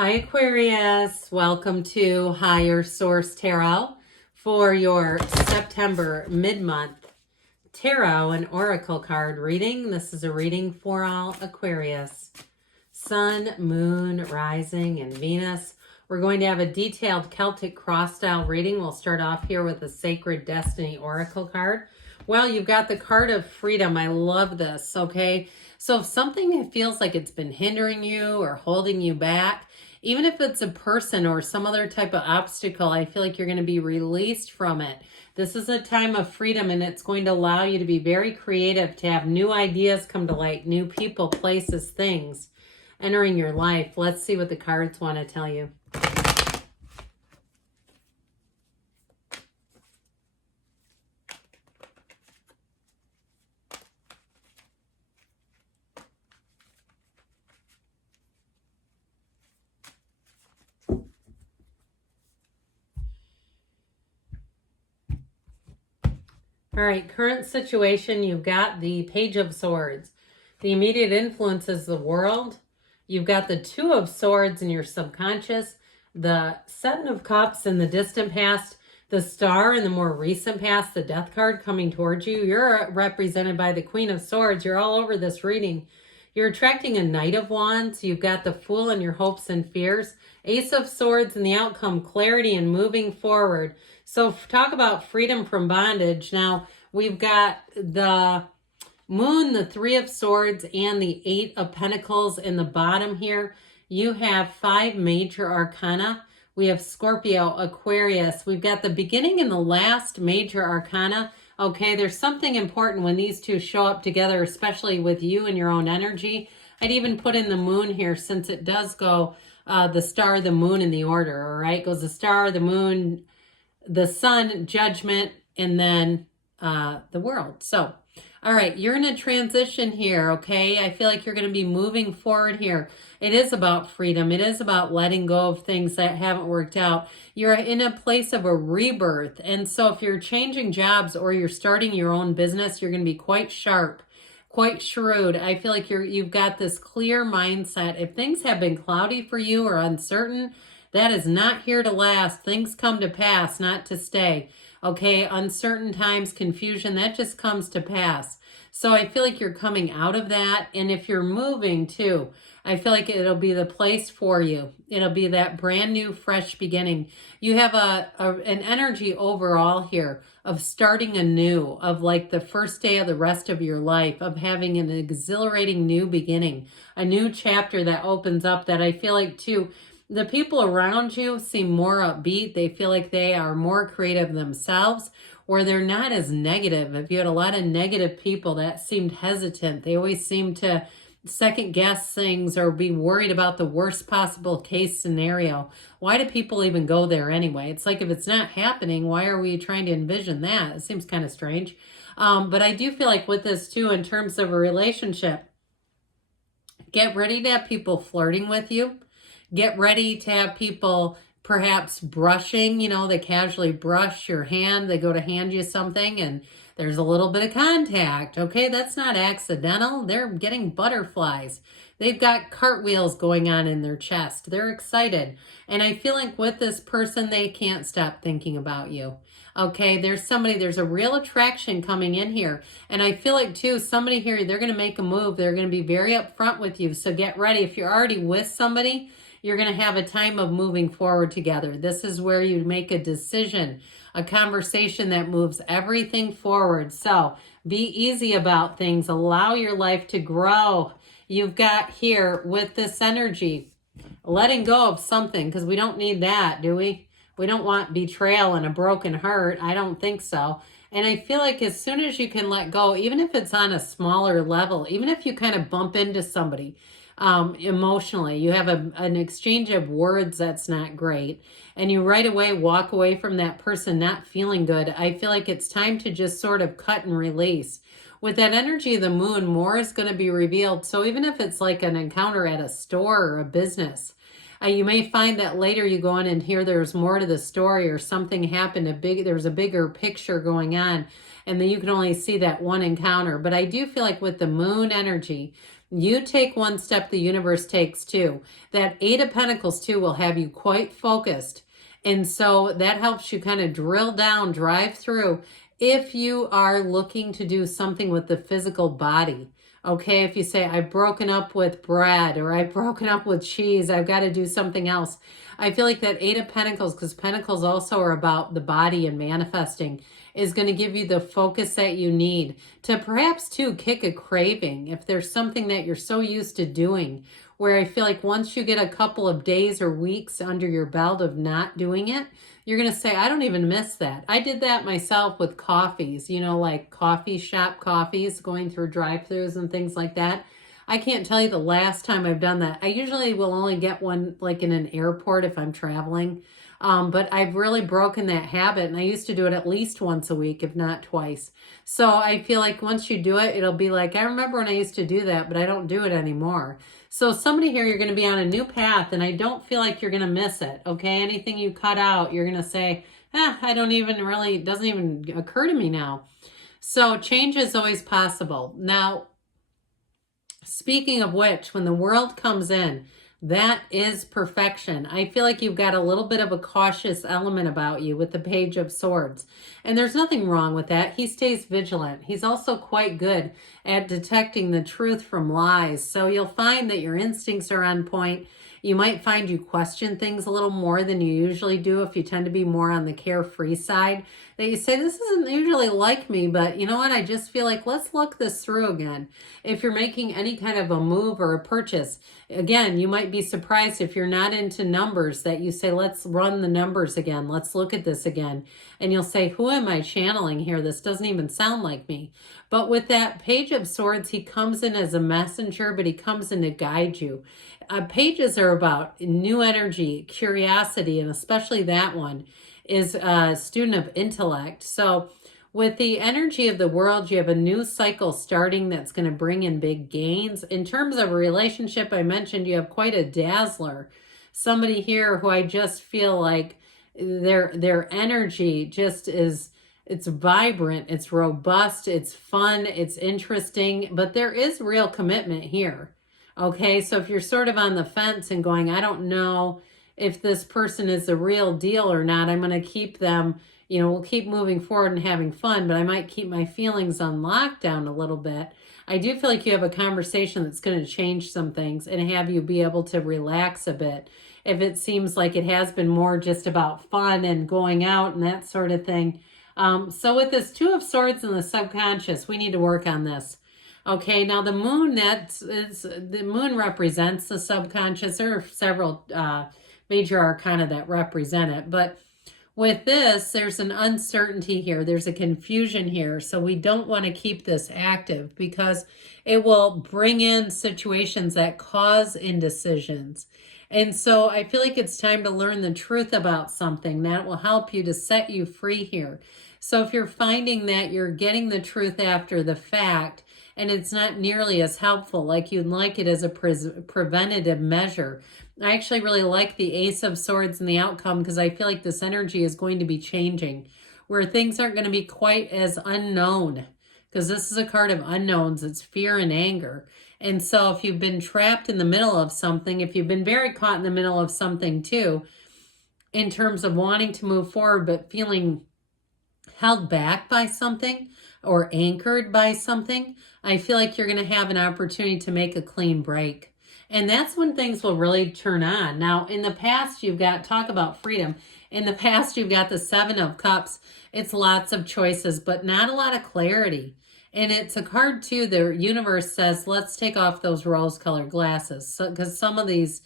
Hi, Aquarius. Welcome to Higher Source Tarot for your September mid-month tarot and oracle card reading. This is a reading for all Aquarius. Sun, Moon, Rising, and Venus. We're going to have a detailed Celtic cross-style reading. We'll start off here with the Sacred Destiny Oracle card. Well, you've got the card of freedom. I love this, okay? So if something feels like it's been hindering you or holding you back, even if it's a person or some other type of obstacle, I feel like you're going to be released from it. This is a time of freedom, and it's going to allow you to be very creative, to have new ideas come to light, new people, places, things entering your life. Let's see what the cards want to tell you. All right, current situation, you've got the Page of Swords. The immediate influence is the world. You've got the Two of Swords in your subconscious, the Seven of Cups in the distant past, the Star in the more recent past, the Death card coming towards you. You're represented by the Queen of Swords. You're all over this reading. You're attracting a Knight of Wands. You've got the Fool in your hopes and fears. Ace of Swords and the outcome, clarity and moving forward. So talk about freedom from bondage. Now, we've got the Moon, the Three of Swords, and the Eight of Pentacles in the bottom here. You have 5 major arcana. We have Scorpio, Aquarius. We've got the beginning and the last major arcana. Okay, there's something important when these two show up together, especially with you and your own energy. I'd even put in the Moon here since it does go the Star, the Moon in the order, all right? It goes the Star, the Moon, the Sun, Judgment, and then the world. So, all right, you're in a transition here, okay? I feel like you're going to be moving forward here. It is about freedom. It is about letting go of things that haven't worked out. You're in a place of a rebirth. And so if you're changing jobs or you're starting your own business, you're going to be quite sharp, quite shrewd. I feel like you've got this clear mindset. If things have been cloudy for you or uncertain, that is not here to last. Things come to pass, not to stay. Okay, uncertain times, confusion, that just comes to pass. So I feel like you're coming out of that. And if you're moving too, I feel like it'll be the place for you. It'll be that brand new, fresh beginning. You have an energy overall here of starting anew, of like the first day of the rest of your life, of having an exhilarating new beginning, a new chapter that opens up that I feel like too, the people around you seem more upbeat. They feel like they are more creative themselves, or they're not as negative. If you had a lot of negative people that seemed hesitant, they always seem to second guess things or be worried about the worst possible case scenario. Why do people even go there anyway? It's like if it's not happening, why are we trying to envision that? It seems kind of strange. But I do feel like with this too, in terms of a relationship, get ready to have people flirting with you. Get ready to have people perhaps brushing, they casually brush your hand. They go to hand you something and there's a little bit of contact. Okay, that's not accidental. They're getting butterflies. They've got cartwheels going on in their chest. They're excited. And I feel like with this person, they can't stop thinking about you. Okay, there's a real attraction coming in here. And I feel like too, somebody here, they're going to make a move. They're going to be very upfront with you. So get ready. If you're already with somebody, you're going to have a time of moving forward together. This is where you make a decision, a conversation that moves everything forward. So be easy about things. Allow your life to grow. You've got here with this energy, letting go of something, because we don't need that, do we? We don't want betrayal and a broken heart. I don't think so. And I feel like as soon as you can let go, even if it's on a smaller level, even if you kind of bump into somebody, emotionally, you have an exchange of words that's not great, and you right away walk away from that person not feeling good, I feel like it's time to just sort of cut and release. With that energy of the Moon, more is going to be revealed. So even if it's like an encounter at a store or a business, you may find that later you go in and hear there's more to the story or something happened, there's a bigger picture going on, and then you can only see that one encounter. But I do feel like with the Moon energy, You take one step, the universe takes two. That Eight of Pentacles too will have you quite focused. And so that helps you kind of drill down, drive through if you are looking to do something with the physical body. Okay, if you say, I've broken up with bread, or I've broken up with cheese, I've got to do something else. I feel like that Eight of Pentacles, because Pentacles also are about the body and manifesting, is going to give you the focus that you need to perhaps too kick a craving. If there's something that you're so used to doing, where I feel like once you get a couple of days or weeks under your belt of not doing it, you're going to say, I don't even miss that. I did that myself with coffees, you know, like coffee shop coffees, going through drive-thrus and things like that. I can't tell you the last time I've done that. I usually will only get one like in an airport if I'm traveling. But I've really broken that habit, and I used to do it at least once a week, if not twice. So I feel like once you do it, it'll be like, I remember when I used to do that, but I don't do it anymore. So somebody here, you're going to be on a new path, and I don't feel like you're going to miss it, okay? Anything you cut out, you're going to say, I don't even really, it doesn't even occur to me now. So change is always possible. Now, speaking of which, when the world comes in, that is perfection. I feel like you've got a little bit of a cautious element about you with the Page of Swords. And there's nothing wrong with that. He stays vigilant. He's also quite good at detecting the truth from lies. So you'll find that your instincts are on point. You might find you question things a little more than you usually do if you tend to be more on the carefree side. That you say, this isn't usually like me, but you know what? I just feel like, let's look this through again. If you're making any kind of a move or a purchase, again, you might be surprised if you're not into numbers that you say, let's run the numbers again. Let's look at this again. And you'll say, who am I channeling here? This doesn't even sound like me. But with that Page of Swords, he comes in as a messenger, but he comes in to guide you. Pages are about new energy, curiosity, and especially that one is a student of intellect. So with the energy of the world, you have a new cycle starting that's going to bring in big gains. In terms of a relationship, I mentioned you have quite a dazzler. Somebody here who I just feel like their energy just is, it's vibrant, it's robust, it's fun, it's interesting, but there is real commitment here. Okay, so if you're sort of on the fence and going, I don't know if this person is the real deal or not, I'm going to keep them, you know, we'll keep moving forward and having fun, but I might keep my feelings on lockdown a little bit. I do feel like you have a conversation that's going to change some things and have you be able to relax a bit. If it seems like it has been more just about fun and going out and that sort of thing. So with this Two of Swords and the subconscious, we need to work on this. Okay, now the moon, the moon represents the subconscious. There are several major arcana that represent it, but with this, there's an uncertainty here. There's a confusion here. So we don't want to keep this active because it will bring in situations that cause indecisions. And so I feel like it's time to learn the truth about something that will help you to set you free here. So if you're finding that you're getting the truth after the fact, and it's not nearly as helpful like you'd like it as a preventative measure. I actually really like the Ace of Swords and the outcome because I feel like this energy is going to be changing where things aren't going to be quite as unknown because this is a card of unknowns. It's fear and anger. And so if you've been trapped in the middle of something, if you've been very caught in the middle of something too, in terms of wanting to move forward but feeling held back by something or anchored by something, I feel like you're going to have an opportunity to make a clean break. And that's when things will really turn on. Now, in the past, you've got, talk about freedom. In the past, you've got the Seven of Cups. It's lots of choices, but not a lot of clarity. And it's a card, too, the universe says, let's take off those rose-colored glasses. Because some of these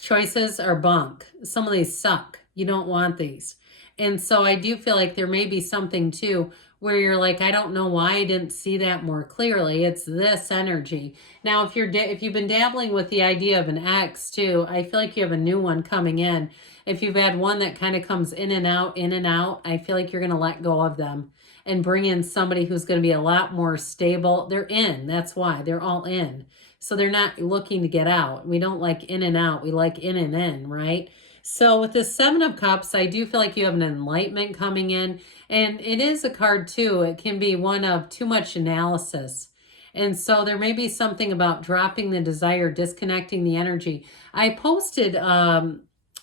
choices are bunk. Some of these suck. You don't want these. And so I do feel like there may be something, too, where you're like, I don't know why I didn't see that more clearly. It's this energy. Now, if you've been dabbling with the idea of an ex too, I feel like you have a new one coming in. If you've had one that kind of comes in and out, I feel like you're going to let go of them and bring in somebody who's going to be a lot more stable. They're in. That's why. They're all in. So they're not looking to get out. We don't like in and out. We like in and in, right? So with the Seven of Cups, I do feel like you have an enlightenment coming in. And it is a card too. It can be one of too much analysis. And so there may be something about dropping the desire, disconnecting the energy. I posted a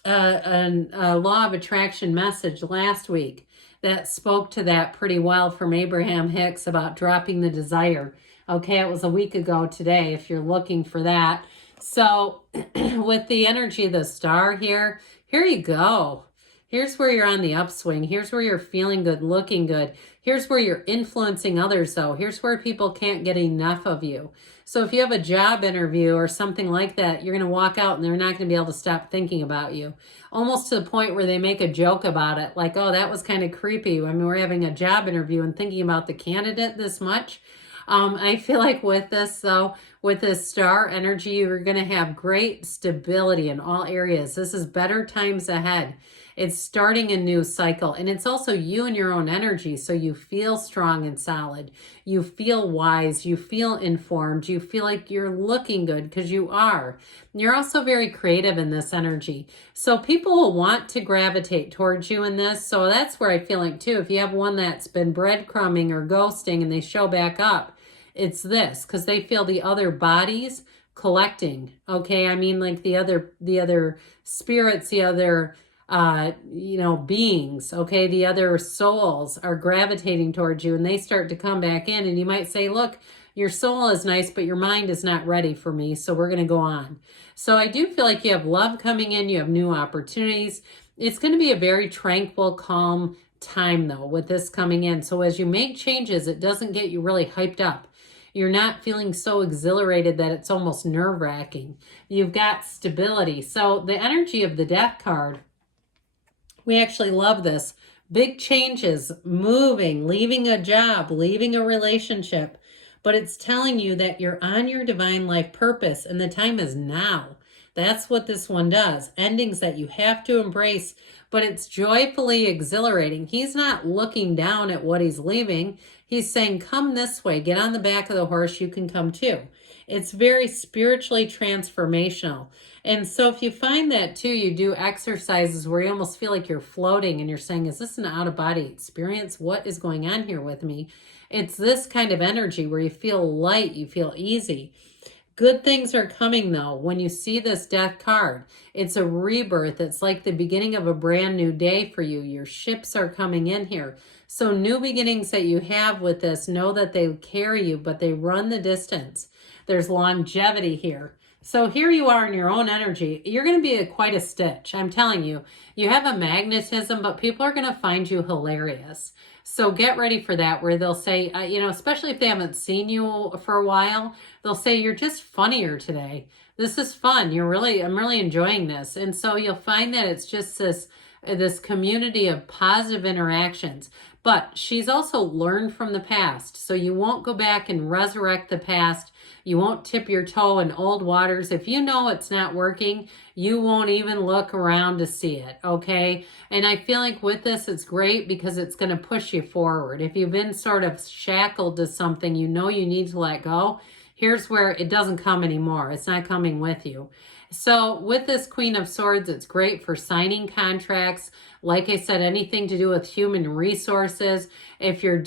law of attraction message last week that spoke to that pretty well from Abraham Hicks about dropping the desire. Okay, it was a week ago today if you're looking for that. So with the energy of the star here you go. Here's where you're on the upswing. Here's where you're feeling good, looking good. Here's where you're influencing others, though. Here's where people can't get enough of you. So if you have a job interview or something like that, you're going to walk out and they're not going to be able to stop thinking about you. Almost to the point where they make a joke about it. Like, oh, that was kind of creepy. I mean, we're having a job interview and thinking about the candidate this much. I feel like with this, though, with this star energy, you're going to have great stability in all areas. This is better times ahead. It's starting a new cycle, and it's also you and your own energy, so you feel strong and solid. You feel wise. You feel informed. You feel like you're looking good because you are. You're also very creative in this energy. So people will want to gravitate towards you in this. So that's where I feel like, too, if you have one that's been breadcrumbing or ghosting and they show back up, it's this, because they feel the other bodies collecting. Okay, I mean, like the other spirits, the other beings, okay, the other souls are gravitating towards you, and they start to come back in, and you might say, look, your soul is nice, but your mind is not ready for me, so we're going to go on. So I do feel like you have love coming in, you have new opportunities. It's going to be a very tranquil, calm time, though, with this coming in. So as you make changes, it doesn't get you really hyped up. You're not feeling so exhilarated that it's almost nerve-wracking. You've got stability. So the energy of the Death card, we actually love this. Big changes, moving, leaving a job, leaving a relationship. But it's telling you that you're on your divine life purpose and the time is now. That's what this one does. Endings that you have to embrace, but it's joyfully exhilarating. He's not looking down at what he's leaving. He's saying, come this way, get on the back of the horse, you can come too. It's very spiritually transformational. And so if you find that too, you do exercises where you almost feel like you're floating and you're saying, is this an out-of-body experience? What is going on here with me? It's this kind of energy where you feel light, you feel easy. Good things are coming, though. When you see this Death card, it's a rebirth. It's like the beginning of a brand new day for you. Your ships are coming in here. So new beginnings that you have with this, know that they carry you, but they run the distance. There's longevity here. So here you are in your own energy. You're going to be quite a stitch. I'm telling you, you have a magnetism, but people are going to find you hilarious. So get ready for that, where they'll say, especially if they haven't seen you for a while, they'll say, you're just funnier today. This is fun. I'm really enjoying this. And so you'll find that it's just this community of positive interactions. But she's also learned from the past. So you won't go back and resurrect the past. You won't tip your toe in old waters. If you know it's not working, you won't even look around to see it, okay? And I feel like with this, it's great because it's going to push you forward. If you've been sort of shackled to something, you know you need to let go. Here's where it doesn't come anymore. It's not coming with you. So with this Queen of Swords, it's great for signing contracts. Like I said, anything to do with human resources. If you're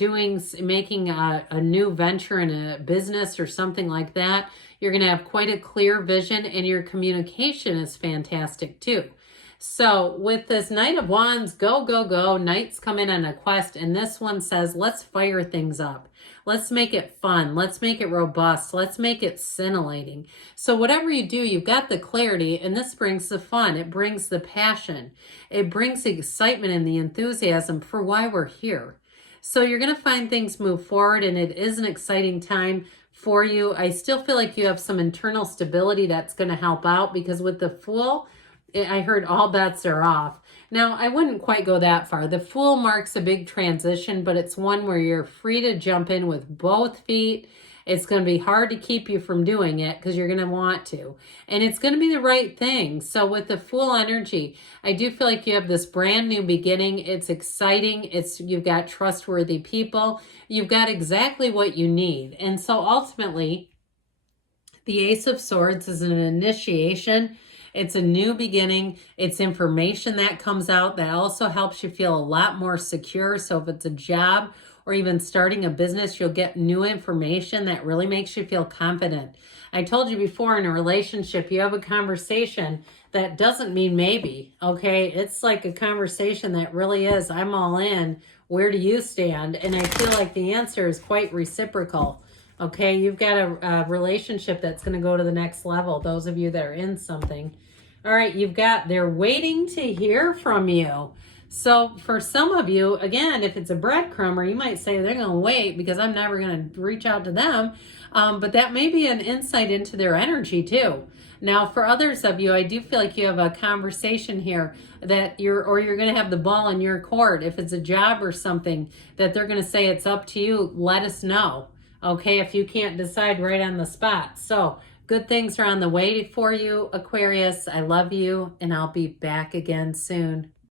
making a new venture in a business or something like that, you're going to have quite a clear vision, and your communication is fantastic too. So with this Knight of Wands, go, go, go. Knights come in on a quest, and this one says, let's fire things up. Let's make it fun. Let's make it robust. Let's make it scintillating. So whatever you do, you've got the clarity, and this brings the fun. It brings the passion. It brings the excitement and the enthusiasm for why we're here. So you're going to find things move forward, and it is an exciting time for you. I still feel like you have some internal stability that's going to help out, because with the Fool, I heard all bets are off. Now, I wouldn't quite go that far. The Fool marks a big transition, but it's one where you're free to jump in with both feet. It's going to be hard to keep you from doing it because you're going to want to. And it's going to be the right thing. So with the Fool energy, I do feel like you have this brand new beginning. It's exciting. You've got trustworthy people. You've got exactly what you need. And so ultimately, the Ace of Swords is an initiation. It's a new beginning. It's information that comes out that also helps you feel a lot more secure. So if it's a job or even starting a business, you'll get new information that really makes you feel confident. I told you before, in a relationship, you have a conversation that doesn't mean maybe, okay? It's like a conversation that really is, I'm all in. Where do you stand? And I feel like the answer is quite reciprocal. Okay, you've got a relationship that's going to go to the next level, those of you that are in something. All right, you've got, they're waiting to hear from you. So for some of you, again, if it's a breadcrumber, you might say they're going to wait because I'm never going to reach out to them. But that may be an insight into their energy too. Now, for others of you, I do feel like you have a conversation here that you're going to have the ball in your court. If it's a job or something that they're going to say it's up to you, let us know. Okay, if you can't decide right on the spot. So good things are on the way for you, Aquarius. I love you, and I'll be back again soon.